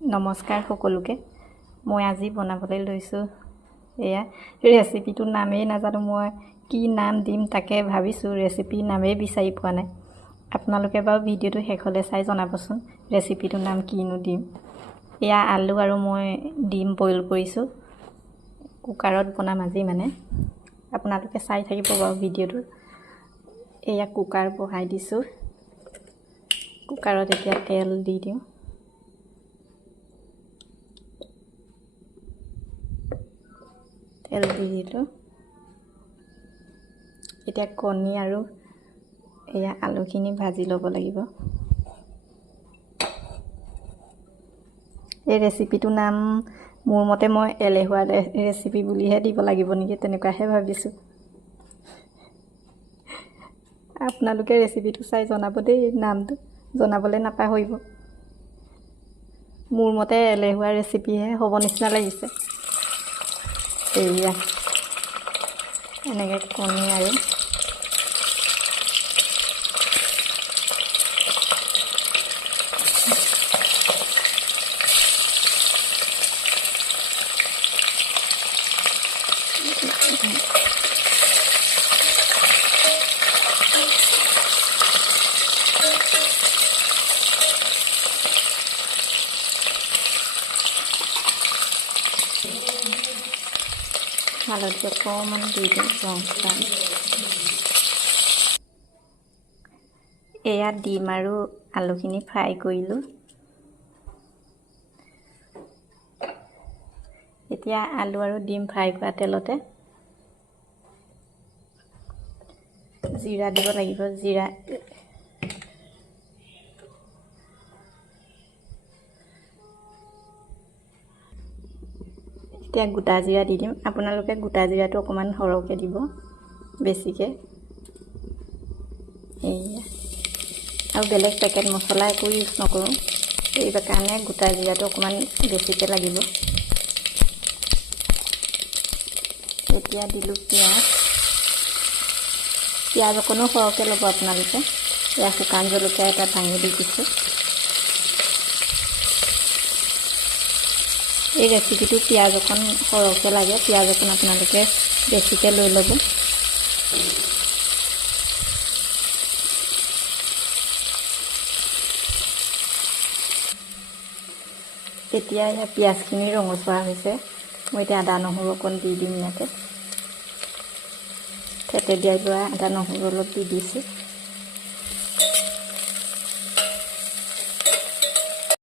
নমস্কাৰ সকলোকে। মই আজি বনাবলৈ লৈছোঁ এয়া ৰেচিপিটোৰ নামেই নাজানো, মই কি নাম দিম তাকে ভাবিছোঁ। ৰেচিপিৰ নামেই বিচাৰি পোৱা নাই। আপোনালোকে বাৰু ভিডিঅ'টো শেষলৈ চাই জনাবচোন ৰেচিপিটোৰ নাম কিনো দিম। এয়া আলু আৰু মই ডিম বইল কৰিছোঁ, কুকাৰত বনাম আজি মানে। আপোনালোকে চাই থাকিব বাৰু ভিডিঅ'টো। এয়া কুকাৰ বহাই দিছোঁ, কুকাৰত এতিয়া তেল দি দিওঁ। তেল দি দিলোঁ। এতিয়া কণী আৰু এয়া আলুখিনি ভাজি ল'ব লাগিব। এই ৰেচিপিটোৰ নাম মোৰ মতে মই এলেহুৱা ৰেচিপি বুলিহে দিব লাগিব নেকি, তেনেকুৱাহে ভাবিছোঁ। আপোনালোকে ৰেচিপিটো চাই জনাব দেই, নামটো জনাবলৈ নাপাহৰিব। মোৰ মতে এলেহুৱা ৰেচিপিহে হ'ব নিচিনা লাগিছে। এয়া এনেকৈ কণী আৰু হালধি অকণমান দি দিওঁ ৰং চাম। এয়া ডিম আৰু আলুখিনি ফ্ৰাই কৰিলোঁ। এতিয়া আলু আৰু ডিম ফ্ৰাই কৰা তেলতে জিৰা দিব লাগিব। জিৰা এতিয়া গোটা জিৰা দি দিম। আপোনালোকে গোটা জিৰাটো অকণমান সৰহকৈ দিব, বেছিকৈ। এয়া আৰু বেলেগ পেকেট মছলা একো ইউজ নকৰোঁ, এই কাৰণে গোটা জিৰাটো অকণমান বেছিকৈ লাগিব। এতিয়া দিলোঁ পিঁয়াজ। পিঁয়াজ অকণো সৰহকৈ ল'ব আপোনালোকে। এয়া শুকান জলকীয়া এটা ভাঙি দি দিছোঁ। এই ৰেচিপিটো পিঁয়াজ অকণ সৰহকৈ লাগে, পিঁয়াজ অকণ আপোনালোকে বেছিকৈ লৈ ল'ব। এতিয়া ইয়াত পিঁয়াজখিনি ৰঙচুৱা হৈছে। মই এতিয়া আদা নহৰু অকণ দি দিম ইয়াতে। থেতেলিয়াই লোৱা আদা নহৰু অলপ দি দিছোঁ।